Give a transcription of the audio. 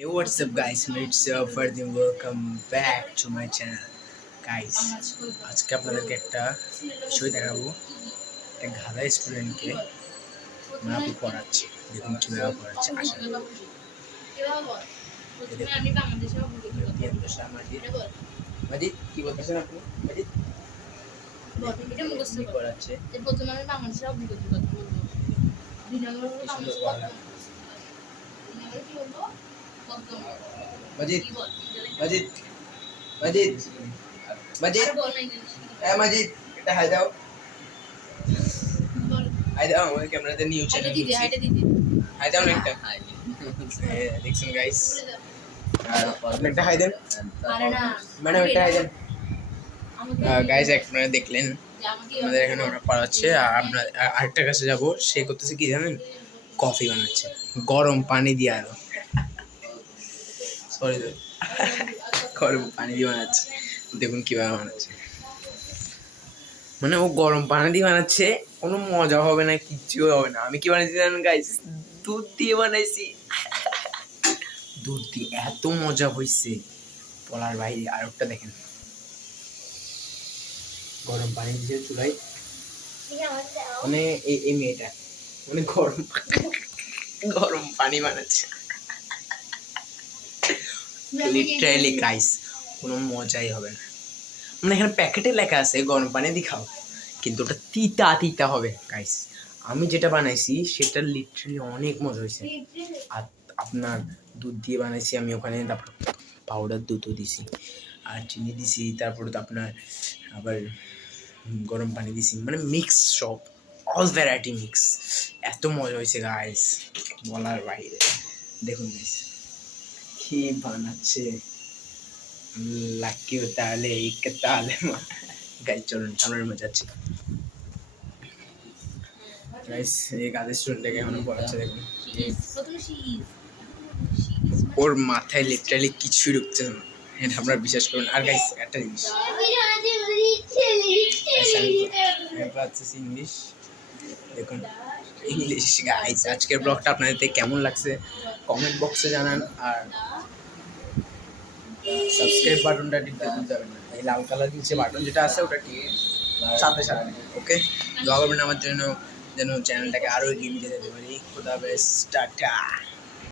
Hey, what's up guys? It's Fardin. Welcome back to my channel. Guys, আজকে আপনাদেরকে একটা ছবি দেখাবো। একটা গাধা স্টুডেন্টকে আপু পড়াচ্ছে। দেখুন কিভাবে পড়াচ্ছে। আসলে মাজিদ কি বলতেছেন আপনি? মাজিদ এটা মুখস্থ কি পড়াচ্ছে? প্রথমে আমি বাংলাদেশের অভিজ্ঞতার কথা বলবো। দুই নম্বর হলো বাংলাদেশের তিন নম্বর কি বলবো? মাজিদ মাজিদ মাজিদ মাজিদ হ্যাঁ মাজিদ এটা হাই দাও হাই দাও আমাদের ক্যামেরাতে নিউ চ্যানেল দিদি হাই দাও না একটা দেখছেন গাইস একটা হাই দেন আরে না ম্যাডাম একটা হাই দেন গাইস আপনারা দেখলেন আমাদের এখানে ওরা পড়াচ্ছে আর আপনার আরেকটা কাছে যাবো সে করতেছে কি জানেন কফি বানাচ্ছে গরম পানি দিয়ে আরো সরি গরম পানি দিয়ে বানাচ্ছে দেখুন কিভাবে বানাচ্ছে মানে ও গরম পানি দিয়ে বানাচ্ছে কোনো মজা হবে না কিচ্ছু হবে না আমি কি বানাইছি জানেন গাইস দুধ দিয়ে বানাইছি দুধ দিয়ে এত মজা হয়েছে বলার বাইরে আর একটা দেখেন গরম পানি দিয়ে চুলাই মানে এই মেয়েটা মানে গরম পানি বানাচ্ছে লিটারালি গাইস কোনো মজাই হবে না মানে এখানে প্যাকেটে লেখা আছে গরম পানি দিয়ে খাও কিন্তু ওটা তিতা তিতা হবে গাইস আমি যেটা বানাইছি সেটা লিটারালি অনেক মজা হয়েছে আর আপনার দুধ দিয়ে বানাইছি আমি ওখানে তারপর পাউডার দুধও দিছি আর চিনি দিছি তারপরে তো আপনার আবার গরম পানি দিছি মানে মিক্স সব অল ভ্যারাইটি মিক্স এত মজা হয়েছে গাইস বলার বাইরে দেখুন গাইস কি বানাচ্ছে লাকি তাহলে এক তাহলে গাইস চলুন সামনের মজা আছে গাইস এই গাধা স্টুডেন্টটাকে এখন পড়াচ্ছে দেখুন ওর মাথায় লিটারালি কিছুই ঢুকছে না এটা আপনারা বিশ্বাস করুন আর গাইস একটা জিনিস ইংলিশ দেখুন ইংলিশ গাইস আজকের ব্লগটা আপনাদের কেমন লাগছে কমেন্ট বক্সে জানান আর সাবস্ক্রাইব বাটনটা টিপতে ভুলতে যাবেন না এই লাল কালার নিচে বাটন যেটা আছে ওটা টিপে সাথে সাথে ওকে দোয়া করবেন আমার জন্য যেন চ্যানেলটাকে আরও এগিয়ে নিয়ে যেতে পারি খোদা হাফেজ টাটা